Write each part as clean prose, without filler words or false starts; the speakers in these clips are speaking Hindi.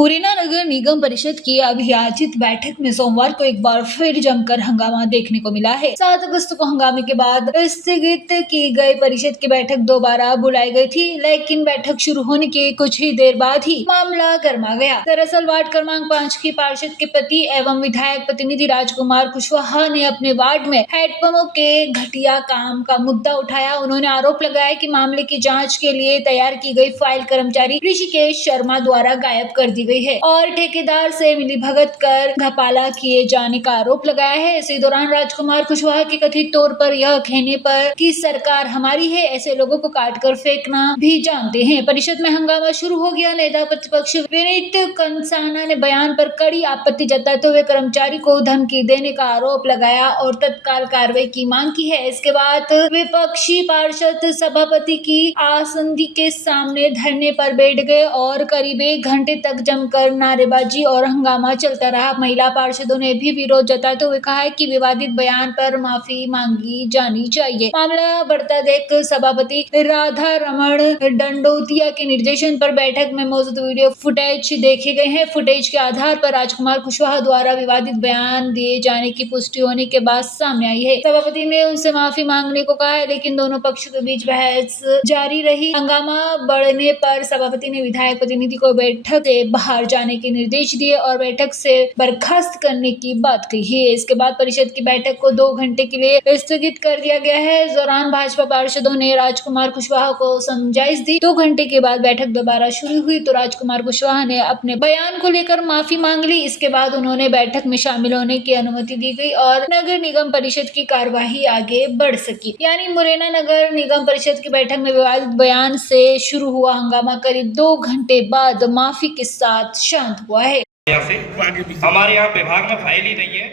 मुरैना नगर निगम परिषद की अभियाचित बैठक में सोमवार को एक बार फिर जमकर हंगामा देखने को मिला है। 7 अगस्त को हंगामे के बाद स्थगित की गई परिषद की बैठक दोबारा बुलाई गई थी, लेकिन बैठक शुरू होने के कुछ ही देर बाद ही मामला गर्मा गया। दरअसल वार्ड क्रमांक 5 की पार्षद के पति एवं विधायक प्रतिनिधि राजकुमार कुशवाहा ने अपने वार्ड में हैंडपंपों के घटिया काम का मुद्दा उठाया। उन्होंने आरोप लगाया कि मामले की जाँच के लिए तैयार की गई फाइल कर्मचारी ऋषिकेश शर्मा द्वारा गायब कर दी गई है और ठेकेदार से मिलीभगत कर घपाला किए जाने का आरोप लगाया है। इसी दौरान राजकुमार कुशवाहा के कथित तौर पर यह कहने पर कि सरकार हमारी है, ऐसे लोगों को काटकर फेंकना भी जानते हैं। परिषद में हंगामा शुरू हो गया। नेता प्रतिपक्ष विनीत कंसाना ने बयान पर कड़ी आपत्ति जताते हुए कर्मचारी को धमकी देने का आरोप लगाया और तत्काल कार्रवाई की मांग की है। इसके बाद विपक्षी पार्षद सभापति की आसंदी के सामने धरने पर बैठ गए और करीब 1 घंटे तक जमकर नारेबाजी और हंगामा चलता रहा। महिला पार्षदों ने भी विरोध जताते हुए कहा है कि विवादित बयान पर माफी मांगी जानी चाहिए। मामला बढ़ता देख सभापति राधा रमण डंडोतिया के निर्देशन पर बैठक में मौजूद वीडियो फुटेज देखे गए हैं। फुटेज के आधार पर राजकुमार कुशवाहा द्वारा विवादित बयान दिए जाने की पुष्टि होने के बाद सामने आई है। सभापति ने उनसे माफी मांगने को कहा है, लेकिन दोनों पक्षों के बीच बहस जारी रही। हंगामा बढ़ने पर सभापति ने विधायक प्रतिनिधि को बैठक से बाहर जाने के निर्देश दिए और बैठक से बर्खास्त करने की बात कही है। इसके बाद परिषद की बैठक को 2 घंटे के लिए स्थगित कर दिया गया है। इस दौरान भाजपा पार्षदों ने राजकुमार कुशवाहा को समझाइश दी। 2 घंटे के बाद बैठक दोबारा शुरू हुई तो राजकुमार कुशवाहा ने अपने बयान को लेकर माफी मांग ली। इसके बाद उन्होंने बैठक में शामिल होने की अनुमति दी गई और नगर निगम परिषद की कार्यवाही आगे बढ़ सकी। यानी मुरैना नगर निगम परिषद की बैठक में विवादित बयान से शुरू हुआ हंगामा करीब 2 घंटे बाद माफी के साथ शांत हुआ है। हमारे यहाँ विभाग में फाइल ही नहीं है,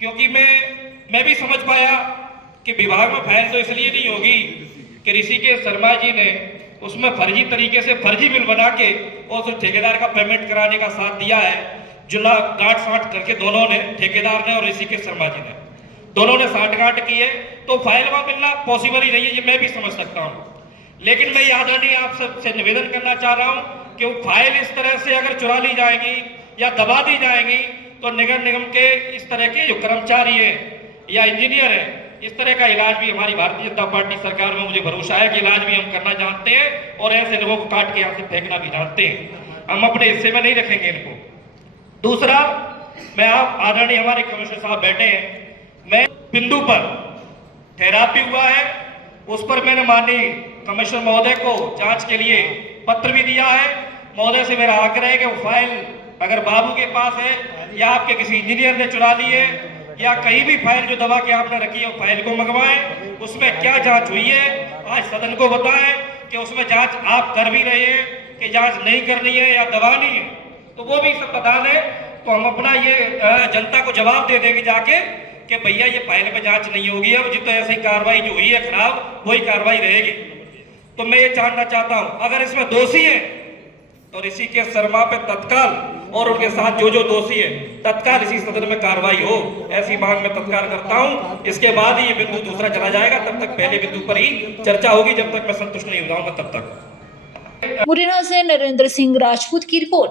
क्योंकि मैं भी समझ पाया कि विभाग में फाइल तो इसलिए नहीं होगी कि ऋषिकेश शर्मा जी ने उसमें फर्जी तरीके से फर्जी बिल बना के और उस ठेकेदार का पेमेंट कराने का साथ दिया है। जुला गांठ साठ करके दोनों ने, ठेकेदार ने और ऋषिकेश शर्मा जी ने, दोनों ने साठ गांठ की है, तो फाइल वहां मिलना पॉसिबल ही नहीं है। ये मैं भी समझ सकता हूँ, लेकिन मैं आदरणीय आप सबसे निवेदन करना चाह रहा हूँ कि वो फाइल इस तरह से अगर चुरा ली जाएगी या दबा दी जाएगी तो नगर निगम के इस तरह के जो कर्मचारी है या इंजीनियर है, इस तरह का इलाज भी हमारी भारतीय जनता पार्टी सरकार में मुझे भरोसा है कि इलाज भी हम करना जानते हैं और ऐसे लोगों को काट के यहाँ से फेंकना भी जानते हैं। हम अपने हिस्से में नहीं रखेंगे इनको। दूसरा, मैं आप आदरणीय हमारे कमिश्नर साहब बैठे हैं, मैं बिंदु पर ठहराव भी हुआ है, उस पर मैंने माननीय कमिश्नर महोदय को जांच के लिए पत्र भी दिया है। महोदय से मेरा आग्रह है कि वो फाइल अगर बाबू के पास है या आपके किसी इंजीनियर ने चुरा ली है या कहीं भी फाइल जो दबा के आपने रखी है, फाइल को मंगवाएं, उसमें क्या जांच हुई है आज सदन को बताएं कि उसमें जांच आप कर भी रहे हैं कि जांच नहीं करनी है या दबानी है, तो वो भी सब बता दें तो हम अपना ये जनता को जवाब दे देंगे जाके कि भैया ये फाइल पे जांच नहीं होगी, अब जितना ऐसी कार्रवाई जो हुई है खराब वही कार्रवाई रहेगी। तो मैं ये जानना चाहता हूं, अगर इसमें दोषी है तो ऋषिकेश शर्मा पे तत्काल और उनके साथ जो दोषी है तत्काल इसी सदन में कार्रवाई हो, ऐसी मांग मैं तत्काल करता हूं। इसके बाद ही ये बिंदु दूसरा चला जाएगा, तब तक पहले बिंदु पर ही चर्चा होगी, जब तक मैं संतुष्ट नहीं हो जाऊंगा तब तक। मुरैना से नरेंद्र सिंह राजपूत की रिपोर्ट।